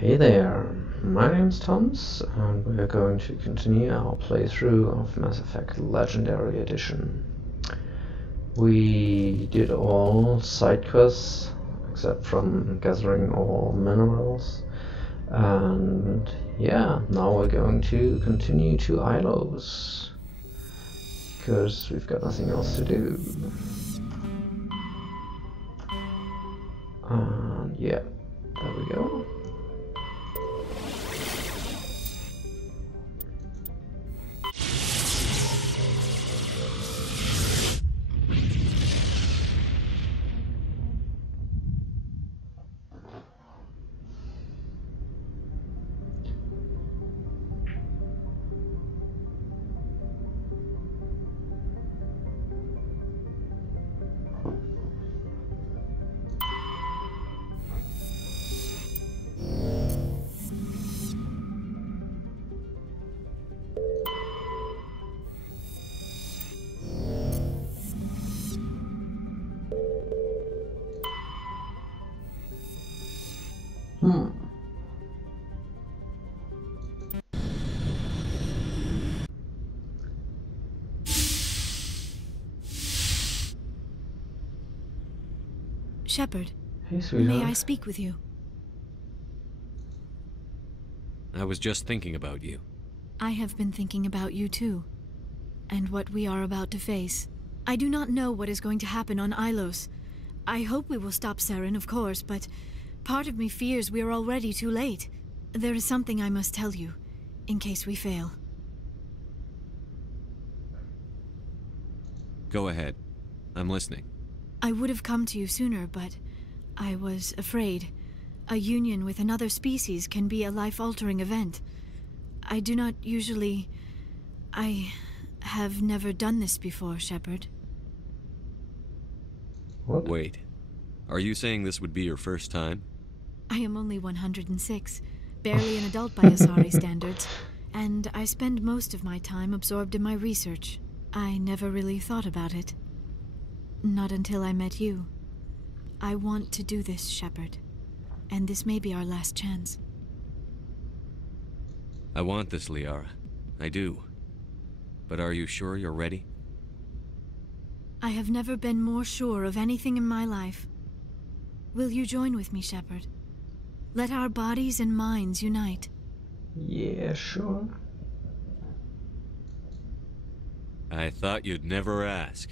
Hey there, my name's Thomas, and we're going to continue our playthrough of Mass Effect Legendary Edition. We did all side quests, except from gathering all minerals, and yeah, now we're going to continue to Ilos, because we've got nothing else to do. And yeah, there we go. Shepard, Hey, sweetheart. may I speak with you? I was just thinking about you. I have been thinking about you too, and what we are about to face. I do not know what is going to happen on Ilos. I hope we will stop Saren, of course, but part of me fears we are already too late. There is something I must tell you, in case we fail. Go ahead. I'm listening. I would have come to you sooner, but I was afraid. A union with another species can be a life-altering event. I do not usually... I have never done this before, Shepard. What? Wait. Are you saying this would be your first time? I am only 106, barely an adult by Asari standards, and I spend most of my time absorbed in my research. I never really thought about it. Not until I met you. I want to do this, Shepard, and this may be our last chance. I want this, Liara. I do. But are you sure you're ready? I have never been more sure of anything in my life. Will you join with me, Shepard? Let our bodies and minds unite. Yeah, sure. I thought you'd never ask.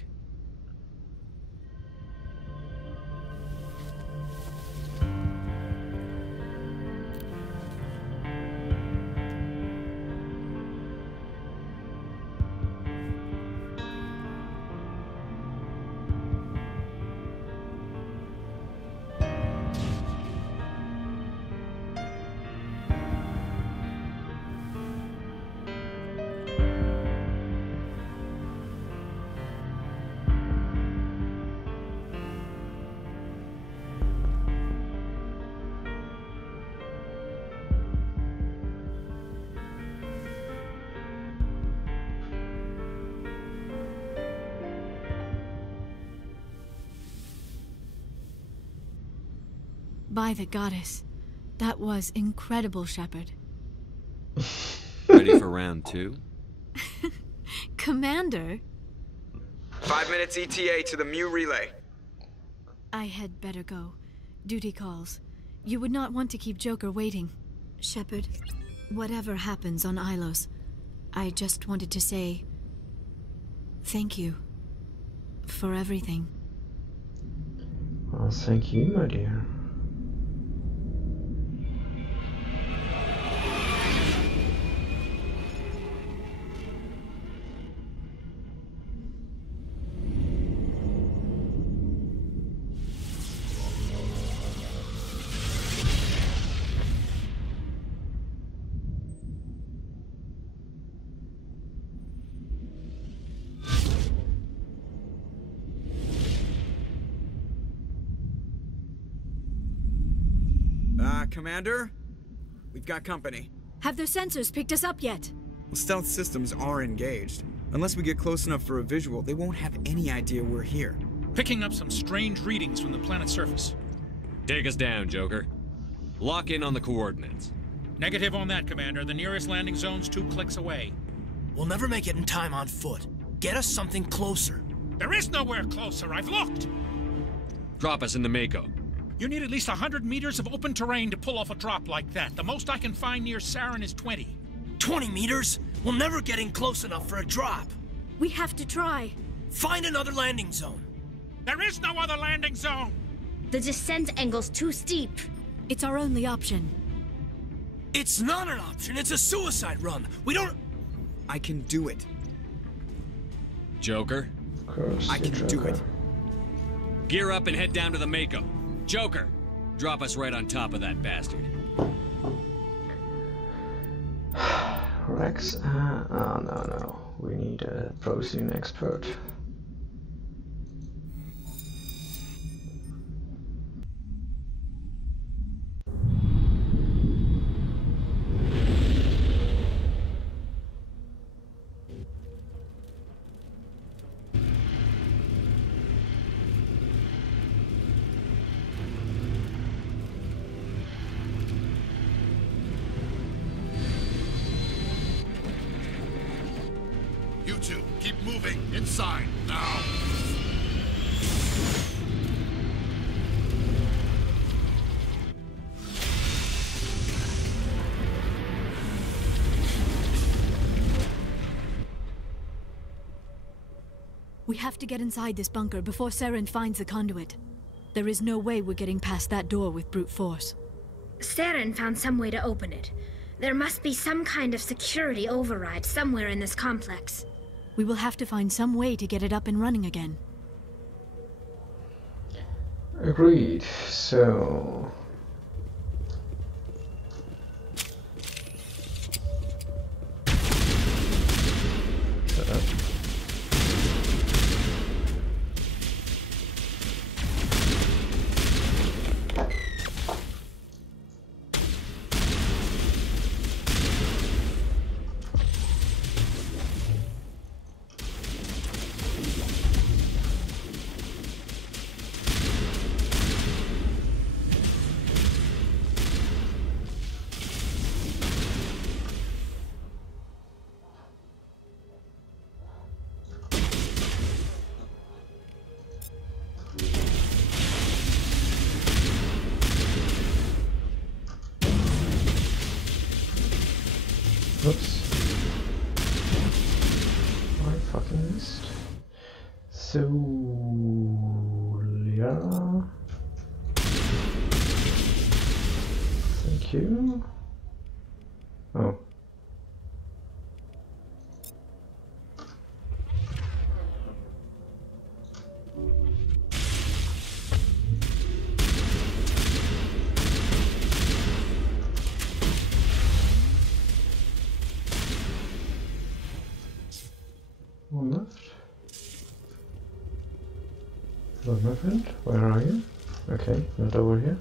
By the goddess, that was incredible, Shepard. Ready for round two? Commander? 5 minutes ETA to the ME relay. I had better go. Duty calls. You would not want to keep Joker waiting. Shepard, whatever happens on Ilos, I just wanted to say... thank you. For everything. Well, thank you, my dear. Commander? We've got company. Have their sensors picked us up yet? Well, stealth systems are engaged. Unless we get close enough for a visual, they won't have any idea we're here. Picking up some strange readings from the planet's surface. Take us down, Joker. Lock in on the coordinates. Negative on that, Commander. The nearest landing zone's 2 clicks away. We'll never make it in time on foot. Get us something closer. There is nowhere closer. I've looked. Drop us in the Mako. You need at least 100 meters of open terrain to pull off a drop like that. The most I can find near Saren is 20. 20 meters? We'll never get in close enough for a drop. We have to try. Find another landing zone. There is no other landing zone! The descent angle's too steep. It's our only option. It's not an option. It's a suicide run. We don't... I can do it. Joker, Of course, I you can do Joker. it. gear up and head down to the Mako. Joker, drop us right on top of that bastard. Rex, oh no. We need a proscene expert. You two, keep moving. Inside, now. We have to get inside this bunker before Saren finds the conduit. There is no way we're getting past that door with brute force. Saren found some way to open it. There must be some kind of security override somewhere in this complex. We will have to find some way to get it up and running again. Agreed. So shut up. Oops. I fucking missed. So yeah. Thank you. Oh. One left. Hello, my friend. Where are you? Okay, not over here.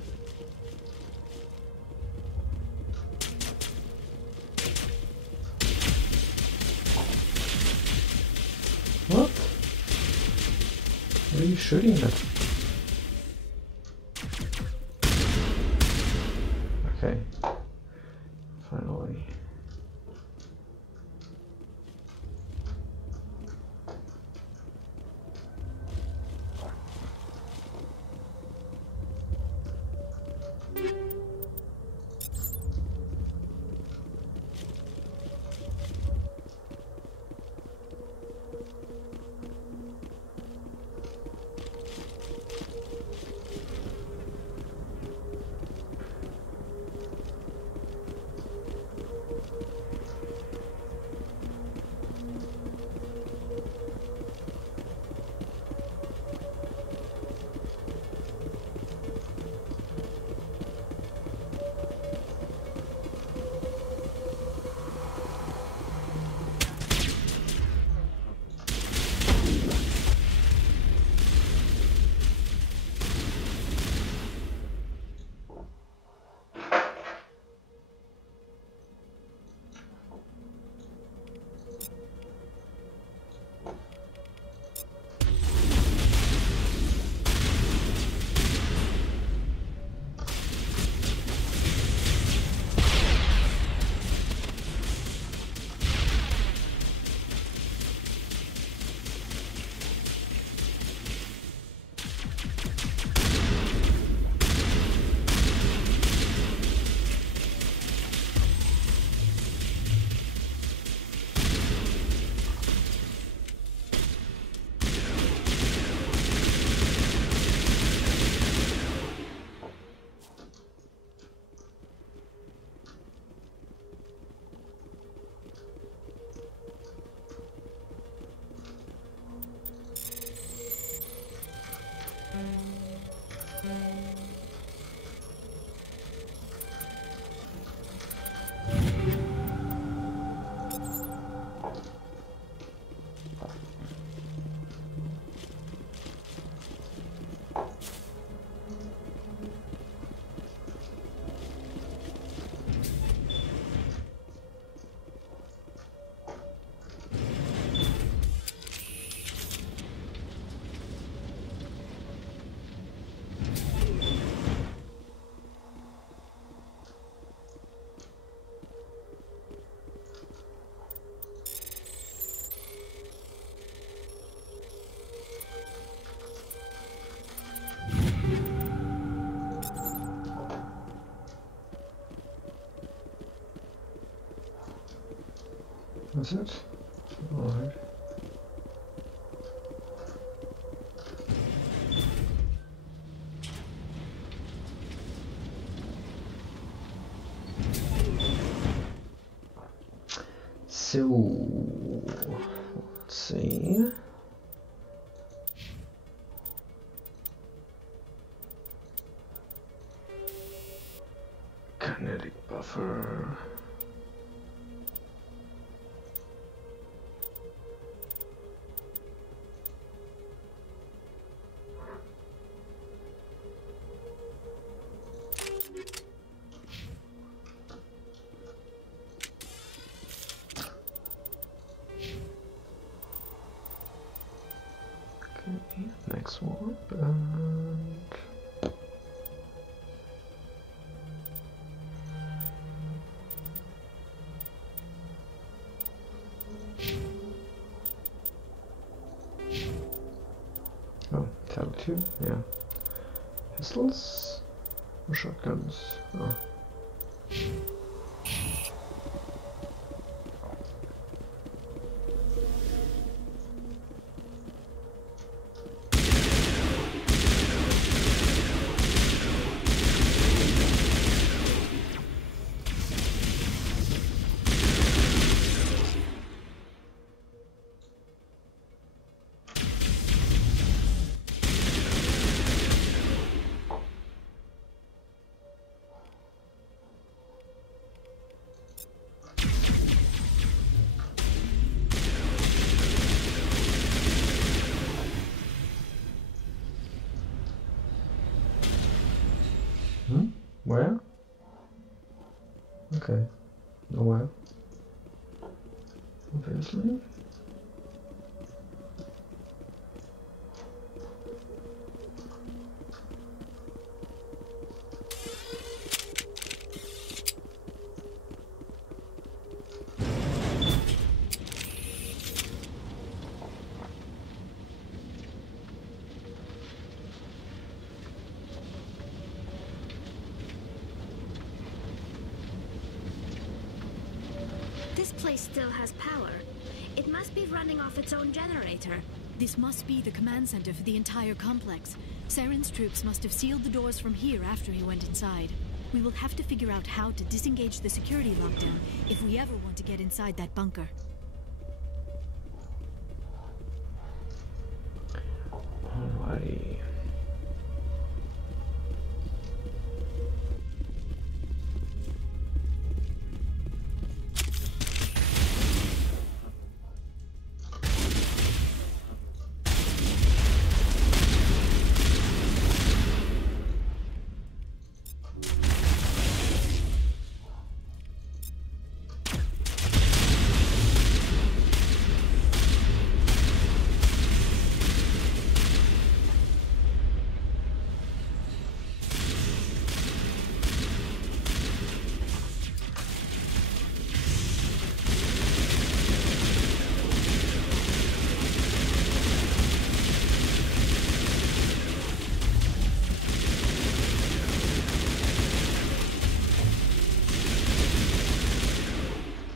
What? What are you shooting at? Okay. Finally. That's it? Alright. So, let's see. Kinetic buffer. Okay, next one. Oh, tab 2, yeah. Pistols or shotguns? Oh. Where? Okay. Nowhere. Obviously. This place still has power. It must be running off its own generator. This must be the command center for the entire complex. Saren's troops must have sealed the doors from here after he went inside. We will have to figure out how to disengage the security lockdown if we ever want to get inside that bunker. Alrighty.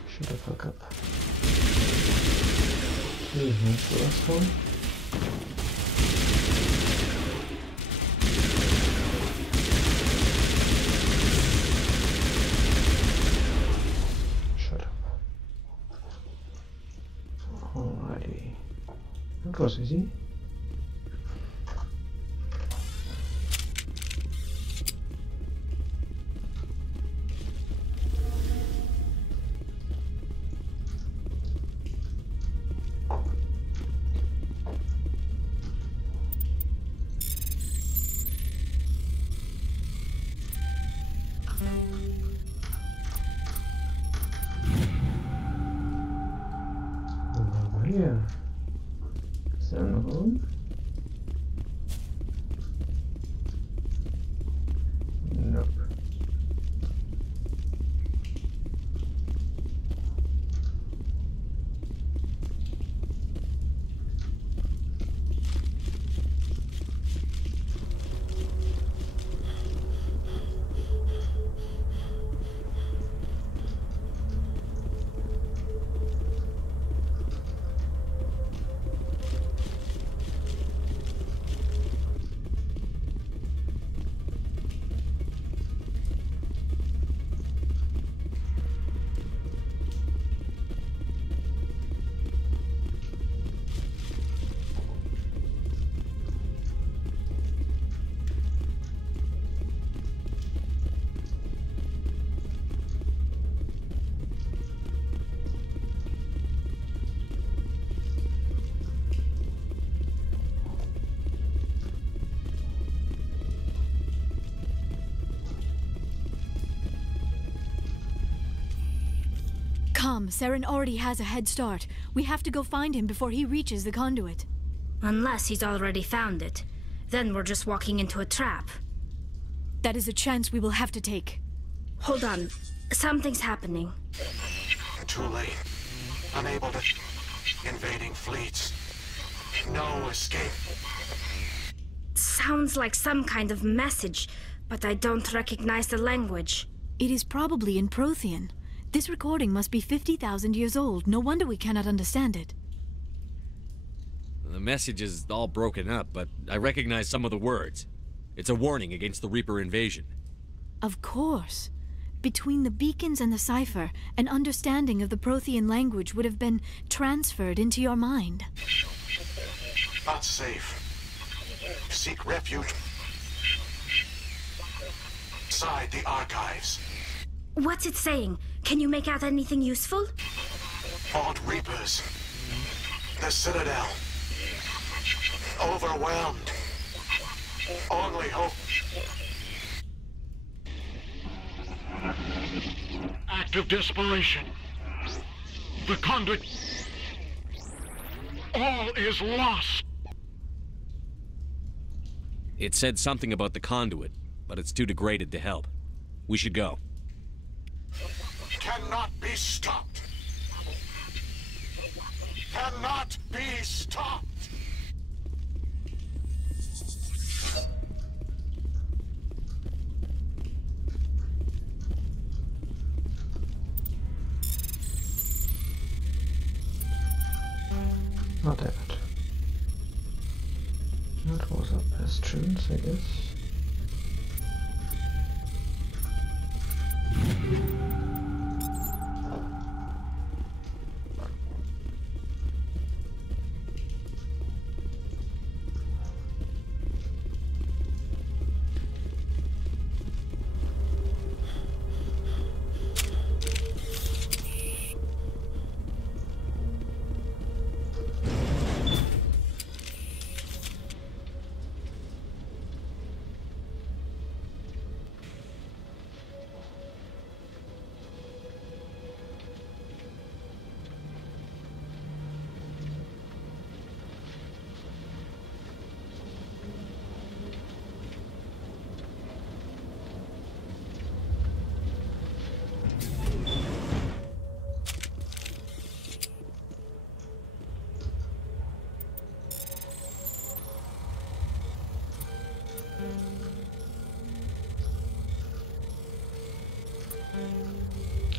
Shut the fuck up. Here's the last one. Shut up. Alrighty. That was easy. Over here. Is there another room? Nope. Tom, Saren already has a head start. We have to go find him before he reaches the conduit. Unless he's already found it. Then we're just walking into a trap. That is a chance we will have to take. Hold on. Something's happening. Too late. Unable to... Invading fleets. No escape. Sounds like some kind of message, but I don't recognize the language. It is probably in Prothean. This recording must be 50,000 years old. No wonder we cannot understand it. The message is all broken up, but I recognize some of the words. It's a warning against the Reaper invasion. Of course. Between the beacons and the cipher, an understanding of the Prothean language would have been transferred into your mind. Not safe. Seek refuge inside the archives. What's it saying? Can you make out anything useful? Fought Reapers. The Citadel. Overwhelmed. Only hope. Act of desperation. The conduit. All is lost. It said something about the conduit, but it's too degraded to help. We should go. Cannot be stopped. Cannot be stopped. Oh, damn it. That was our best chance, I guess.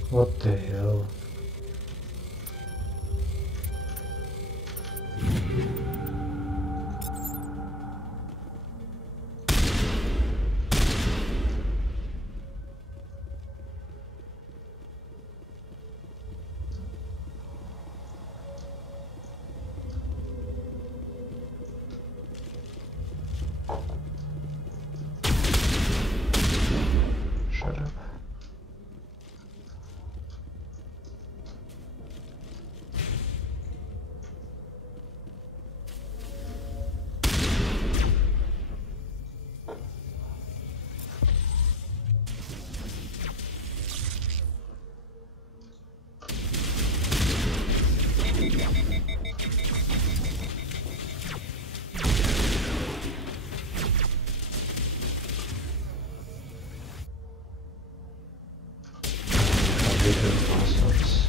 What the hell? Shut up. Bastards.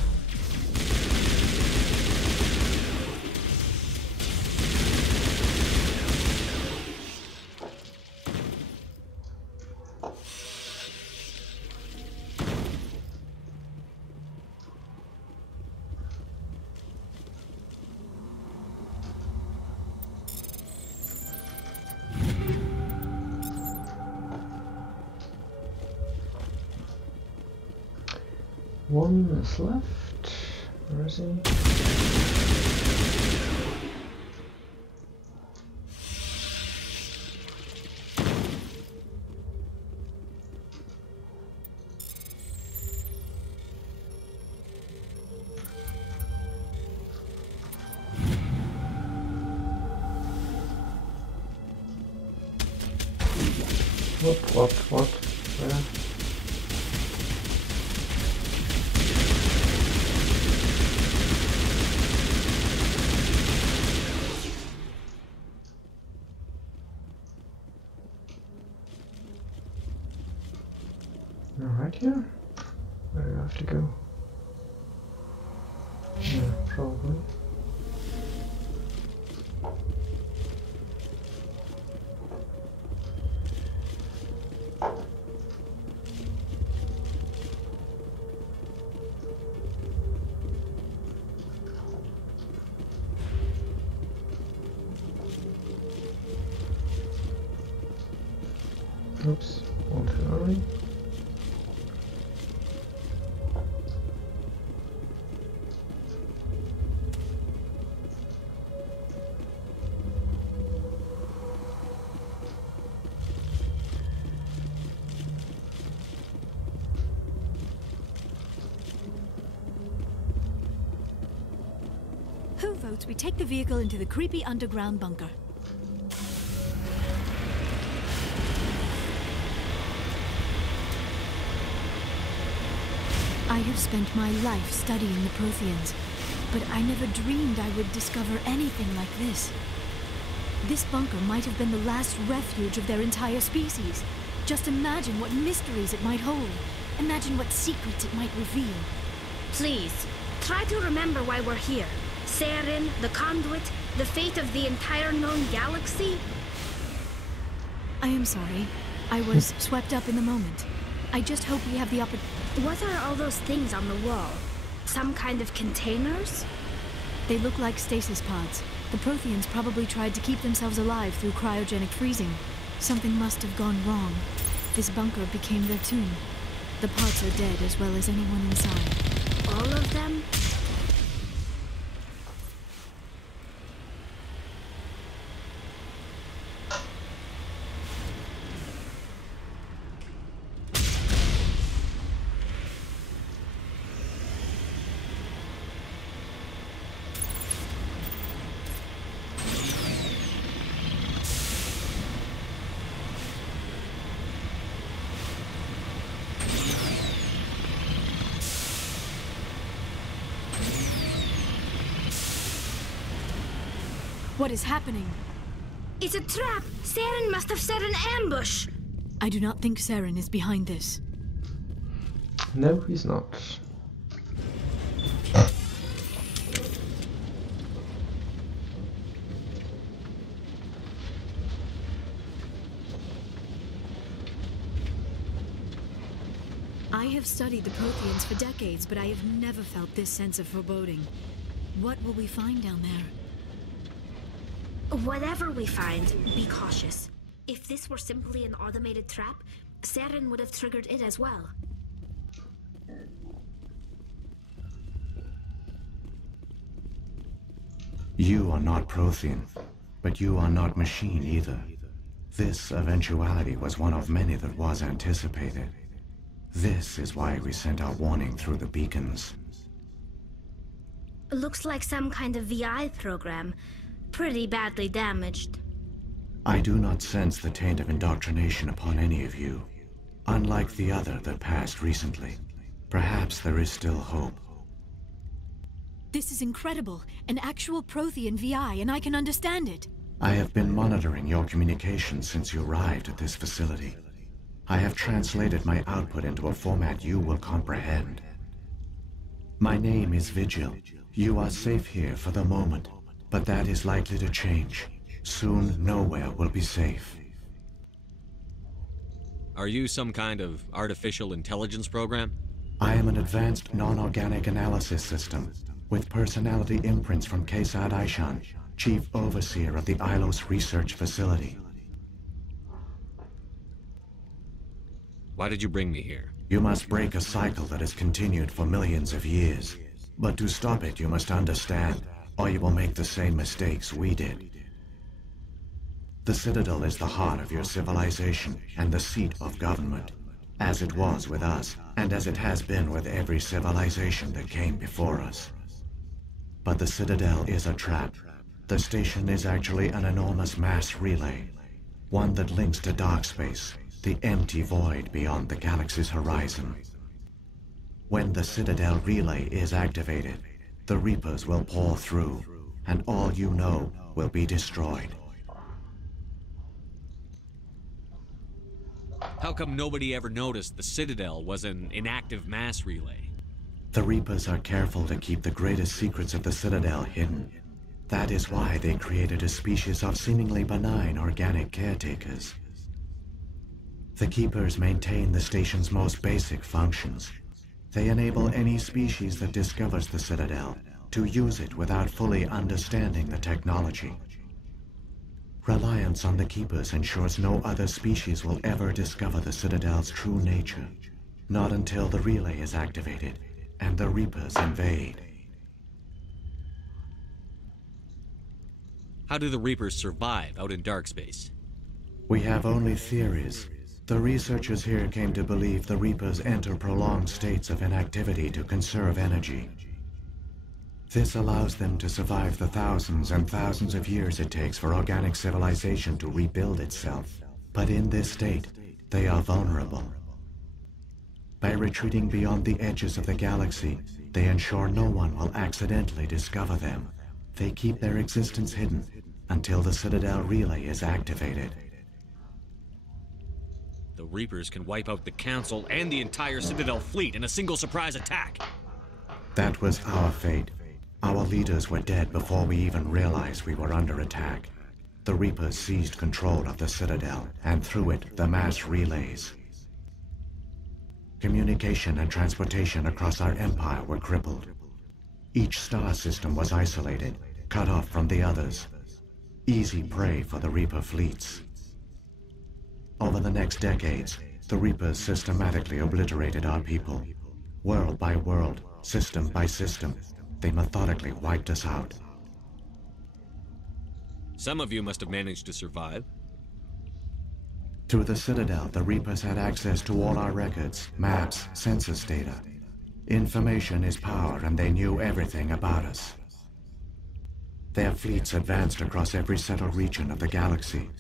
One is left. Where is he? What? Where? here? Where do I have to go? Yeah, probably. Oops, one too early. Who votes we take the vehicle into the creepy underground bunker? I have spent my life studying the Protheans, but I never dreamed I would discover anything like this. This bunker might have been the last refuge of their entire species. Just imagine what mysteries it might hold. Imagine what secrets it might reveal. Please, try to remember why we're here. Saren, the conduit, the fate of the entire known galaxy. I am sorry. I was swept up in the moment. I just hope we have the opportunity. What are all those things on the wall? Some kind of containers? They look like stasis pods. The Protheans probably tried to keep themselves alive through cryogenic freezing. Something must have gone wrong. This bunker became their tomb. The pods are dead as well as anyone inside. All of them? What is happening? It's a trap! Saren must have set an ambush! I do not think Saren is behind this. No, he's not. I have studied the Protheans for decades, but I have never felt this sense of foreboding. What will we find down there? Whatever we find, be cautious. If this were simply an automated trap, Saren would have triggered it as well. You are not Prothean, but you are not machine either. This eventuality was one of many that was anticipated. This is why we sent our warning through the beacons. Looks like some kind of VI program. Pretty badly damaged. I do not sense the taint of indoctrination upon any of you. Unlike the other that passed recently. Perhaps there is still hope. This is incredible. An actual Prothean VI, and I can understand it. I have been monitoring your communications since you arrived at this facility. I have translated my output into a format you will comprehend. My name is Vigil. You are safe here for the moment, but that is likely to change. Soon, nowhere will be safe. Are you some kind of artificial intelligence program? I am an advanced non-organic analysis system, with personality imprints from Kesad Aishan, Chief Overseer of the Ilos Research Facility. Why did you bring me here? You must break a cycle that has continued for millions of years. But to stop it, you must understand, or you will make the same mistakes we did. The Citadel is the heart of your civilization and the seat of government, as it was with us, and as it has been with every civilization that came before us. But the Citadel is a trap. The station is actually an enormous mass relay, one that links to dark space, the empty void beyond the galaxy's horizon. When the Citadel relay is activated, the Reapers will pour through, and all you know will be destroyed. How come nobody ever noticed the Citadel was an inactive mass relay? The Reapers are careful to keep the greatest secrets of the Citadel hidden. That is why they created a species of seemingly benign organic caretakers. The Keepers maintain the station's most basic functions. They enable any species that discovers the Citadel to use it without fully understanding the technology. Reliance on the Keepers ensures no other species will ever discover the Citadel's true nature, not until the relay is activated and the Reapers invade. How do the Reapers survive out in dark space? We have only theories. The researchers here came to believe the Reapers enter prolonged states of inactivity to conserve energy. This allows them to survive the thousands and thousands of years it takes for organic civilization to rebuild itself. But in this state, they are vulnerable. By retreating beyond the edges of the galaxy, they ensure no one will accidentally discover them. They keep their existence hidden until the Citadel relay is activated. The Reapers can wipe out the Council and the entire Citadel fleet in a single surprise attack. That was our fate. Our leaders were dead before we even realized we were under attack. The Reapers seized control of the Citadel, and through it, the mass relays. Communication and transportation across our empire were crippled. Each star system was isolated, cut off from the others. Easy prey for the Reaper fleets. Over the next decades, the Reapers systematically obliterated our people. World by world, system by system, they methodically wiped us out. Some of you must have managed to survive. Through the Citadel, the Reapers had access to all our records, maps, census data. Information is power, and they knew everything about us. Their fleets advanced across every settled region of the galaxy.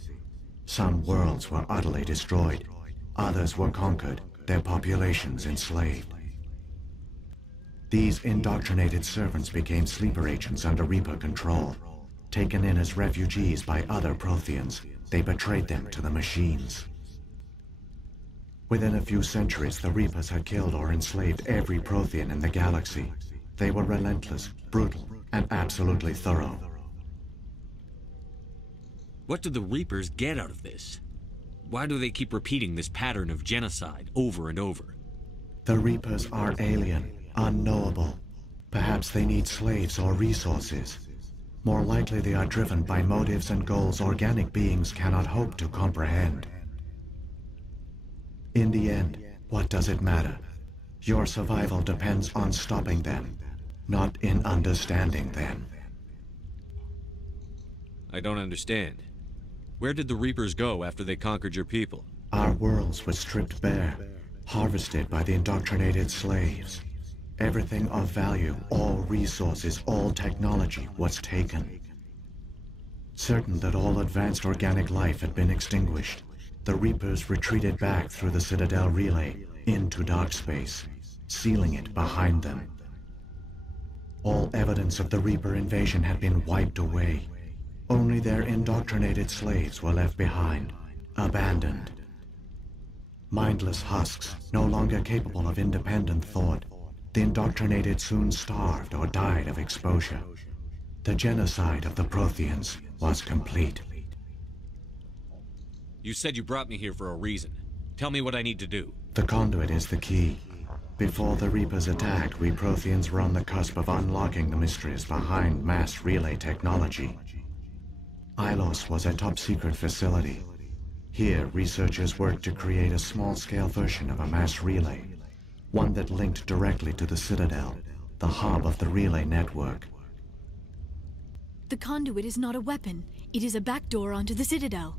Some worlds were utterly destroyed. Others were conquered, their populations enslaved. These indoctrinated servants became sleeper agents under Reaper control. Taken in as refugees by other Protheans, they betrayed them to the machines. Within a few centuries, the Reapers had killed or enslaved every Prothean in the galaxy. They were relentless, brutal, and absolutely thorough. What do the Reapers get out of this? Why do they keep repeating this pattern of genocide over and over? The Reapers are alien, unknowable. Perhaps they need slaves or resources. More likely they are driven by motives and goals organic beings cannot hope to comprehend. In the end, what does it matter? Your survival depends on stopping them, not in understanding them. I don't understand. Where did the Reapers go after they conquered your people? Our worlds were stripped bare, harvested by the indoctrinated slaves. Everything of value, all resources, all technology was taken. Certain that all advanced organic life had been extinguished, the Reapers retreated back through the Citadel relay into dark space, sealing it behind them. All evidence of the Reaper invasion had been wiped away. Only their indoctrinated slaves were left behind, abandoned. Mindless husks, no longer capable of independent thought, the indoctrinated soon starved or died of exposure. The genocide of the Protheans was complete. You said you brought me here for a reason. Tell me what I need to do. The conduit is the key. Before the Reapers attacked, we Protheans were on the cusp of unlocking the mysteries behind mass relay technology. Ilos was a top-secret facility. Here, researchers worked to create a small-scale version of a mass relay, one that linked directly to the Citadel, the hub of the relay network. The conduit is not a weapon. It is a backdoor onto the Citadel.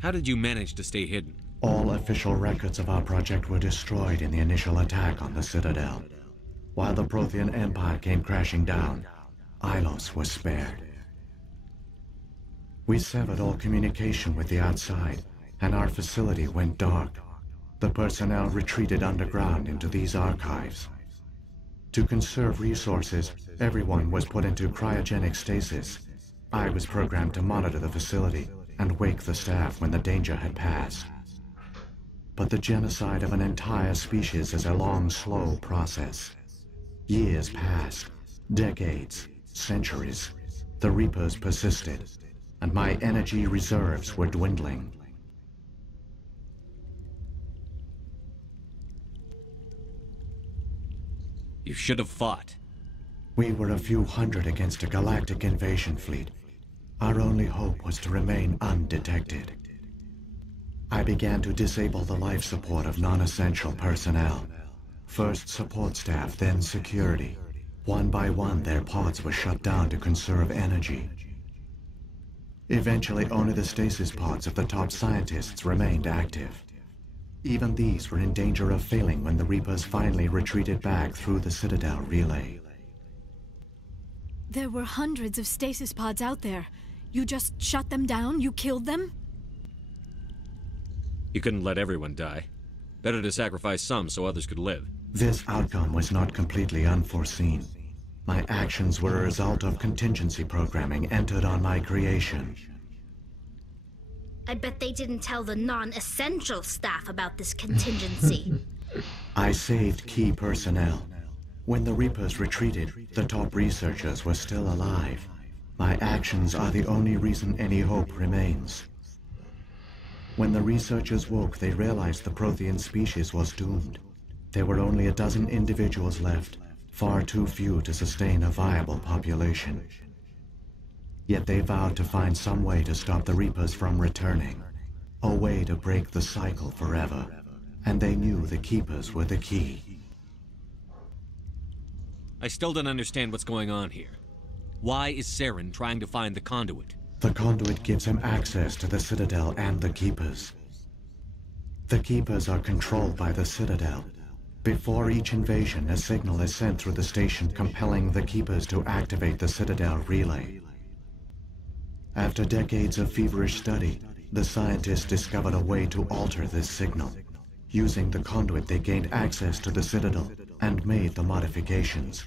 How did you manage to stay hidden? All official records of our project were destroyed in the initial attack on the Citadel. While the Prothean Empire came crashing down, Ilos was spared. We severed all communication with the outside, and our facility went dark. The personnel retreated underground into these archives. To conserve resources, everyone was put into cryogenic stasis. I was programmed to monitor the facility and wake the staff when the danger had passed. But the genocide of an entire species is a long, slow process. Years passed, decades, centuries. The Reapers persisted, and my energy reserves were dwindling. You should have fought. We were a few hundred against a galactic invasion fleet. Our only hope was to remain undetected. I began to disable the life support of non-essential personnel. First support staff, then security. One by one, their pods were shut down to conserve energy. Eventually, only the stasis pods of the top scientists remained active. Even these were in danger of failing when the Reapers finally retreated back through the Citadel relay. There were hundreds of stasis pods out there. You just shut them down? You killed them? You couldn't let everyone die. Better to sacrifice some so others could live. This outcome was not completely unforeseen. My actions were a result of contingency programming entered on my creation. I bet they didn't tell the non-essential staff about this contingency. I saved key personnel. When the Reapers retreated, the top researchers were still alive. My actions are the only reason any hope remains. When the researchers woke, they realized the Prothean species was doomed. There were only a dozen individuals left, far too few to sustain a viable population. Yet they vowed to find some way to stop the Reapers from returning, a way to break the cycle forever, and they knew the Keepers were the key. I still don't understand what's going on here. Why is Saren trying to find the conduit? The conduit gives him access to the Citadel and the Keepers. The Keepers are controlled by the Citadel. Before each invasion, a signal is sent through the station compelling the Keepers to activate the Citadel relay. After decades of feverish study, the scientists discovered a way to alter this signal. Using the conduit, they gained access to the Citadel and made the modifications.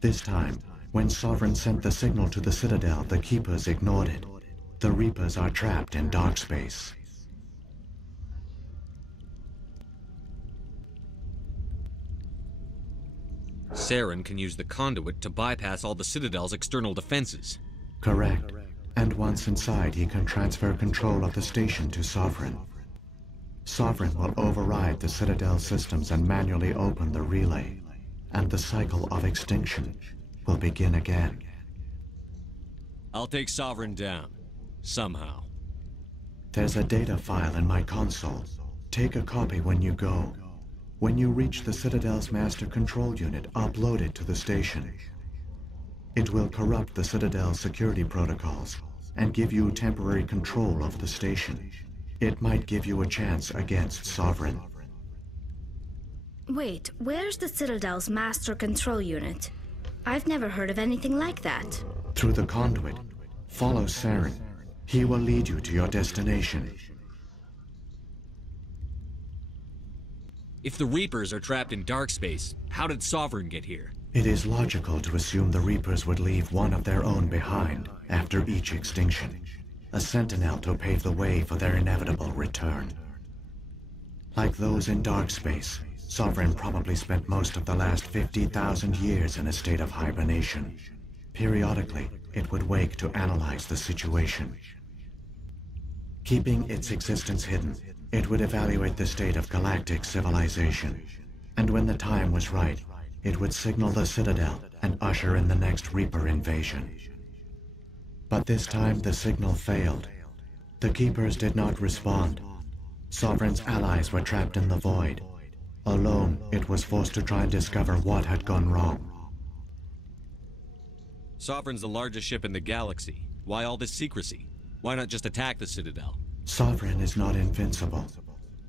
This time, when Sovereign sent the signal to the Citadel, the Keepers ignored it. The Reapers are trapped in dark space. Saren can use the conduit to bypass all the Citadel's external defenses. Correct. And once inside, he can transfer control of the station to Sovereign. Sovereign will override the Citadel systems and manually open the relay, and the cycle of extinction will begin again. I'll take Sovereign down. Somehow. There's a data file in my console. Take a copy when you go. When you reach the Citadel's master control unit, upload it to the station. It will corrupt the Citadel's security protocols and give you temporary control of the station. It might give you a chance against Sovereign. Wait, where's the Citadel's master control unit? I've never heard of anything like that. Through the conduit, follow Saren. He will lead you to your destination. If the Reapers are trapped in dark space, how did Sovereign get here? It is logical to assume the Reapers would leave one of their own behind after each extinction. A sentinel to pave the way for their inevitable return. Like those in dark space, Sovereign probably spent most of the last 50,000 years in a state of hibernation. Periodically, it would wake to analyze the situation. Keeping its existence hidden, it would evaluate the state of galactic civilization. And when the time was right, it would signal the Citadel and usher in the next Reaper invasion. But this time the signal failed. The Keepers did not respond. Sovereign's allies were trapped in the void. Alone, it was forced to try and discover what had gone wrong. Sovereign's the largest ship in the galaxy. Why all this secrecy? Why not just attack the Citadel? Sovereign is not invincible.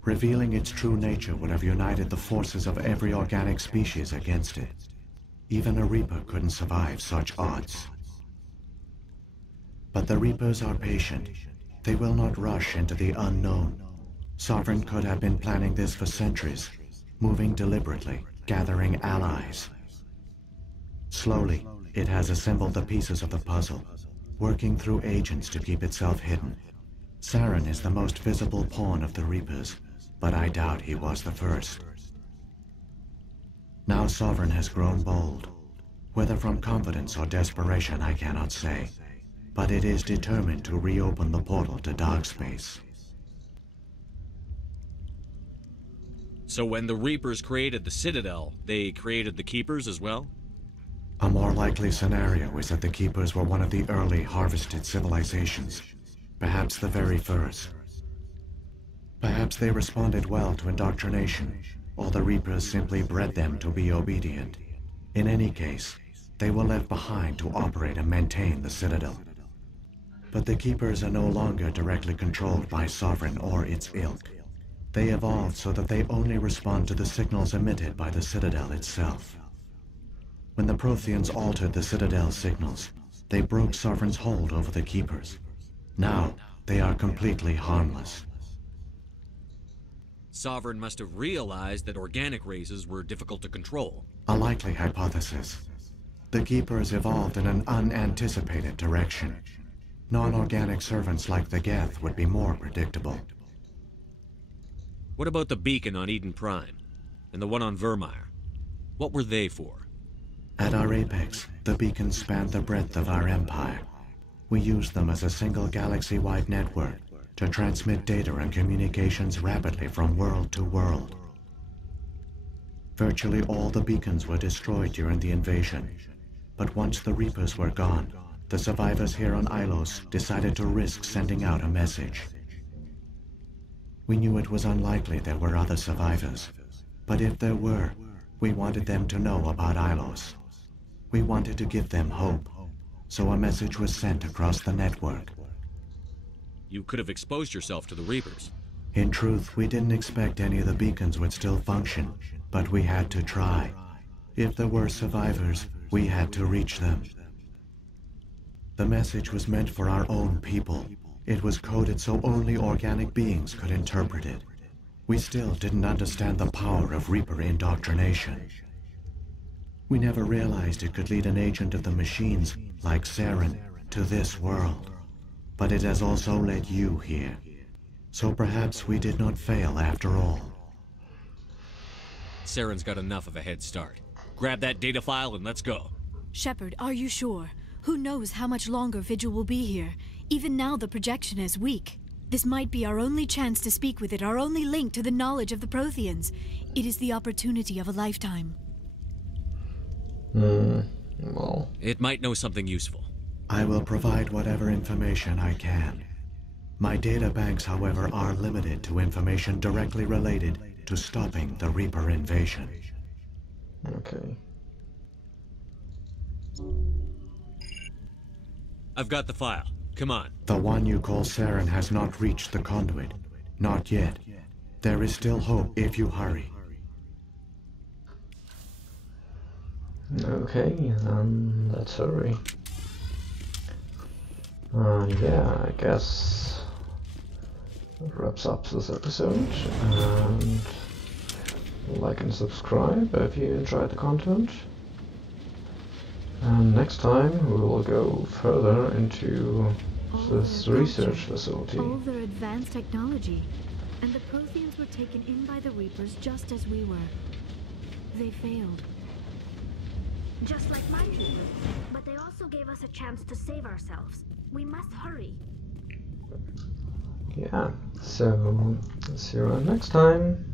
Revealing its true nature would have united the forces of every organic species against it. Even a Reaper couldn't survive such odds. But the Reapers are patient. They will not rush into the unknown. Sovereign could have been planning this for centuries, moving deliberately, gathering allies. Slowly, it has assembled the pieces of the puzzle. working through agents to keep itself hidden. Saren is the most visible pawn of the Reapers, but I doubt he was the first. Now Sovereign has grown bold. Whether from confidence or desperation, I cannot say. But it is determined to reopen the portal to dark space. So when the Reapers created the Citadel, they created the Keepers as well? A more likely scenario is that the Keepers were one of the early harvested civilizations, perhaps the very first. Perhaps they responded well to indoctrination, or the Reapers simply bred them to be obedient. In any case, they were left behind to operate and maintain the Citadel. But the Keepers are no longer directly controlled by Sovereign or its ilk. They evolved so that they only respond to the signals emitted by the Citadel itself. When the Protheans altered the Citadel's signals, they broke Sovereign's hold over the Keepers. Now, they are completely harmless. Sovereign must have realized that organic races were difficult to control. A likely hypothesis. The Keepers evolved in an unanticipated direction. Non-organic servants like the Geth would be more predictable. What about the beacon on Eden Prime? And the one on Vermeer? What were they for? At our apex, the beacons spanned the breadth of our empire. We used them as a single galaxy-wide network to transmit data and communications rapidly from world to world. Virtually all the beacons were destroyed during the invasion, but once the Reapers were gone, the survivors here on Ilos decided to risk sending out a message. We knew it was unlikely there were other survivors, but if there were, we wanted them to know about Ilos. We wanted to give them hope, so a message was sent across the network. You could have exposed yourself to the Reapers. In truth, we didn't expect any of the beacons would still function, but we had to try. If there were survivors, we had to reach them. The message was meant for our own people. It was coded so only organic beings could interpret it. We still didn't understand the power of Reaper indoctrination. We never realized it could lead an agent of the machines, like Saren, to this world. But it has also led you here. So perhaps we did not fail after all. Saren's got enough of a head start. Grab that data file and let's go. Shepard, are you sure? Who knows how much longer Vigil will be here? Even now the projection is weak. This might be our only chance to speak with it, our only link to the knowledge of the Protheans. It is the opportunity of a lifetime. Well... It might know something useful. I will provide whatever information I can. My data banks, however, are limited to information directly related to stopping the Reaper invasion. Okay. I've got the file. Come on. The one you call Saren has not reached the conduit. Not yet. There is still hope if you hurry. Okay, then let's hurry. Yeah, I guess that wraps up this episode. And like and subscribe if you enjoyed the content. And next time we will go further into this research facility. All their advanced technology. And the Protheans were taken in by the Reapers just as we were. They failed. Just like my people. But they also gave us a chance to save ourselves. We must hurry. Yeah, so see you around next time.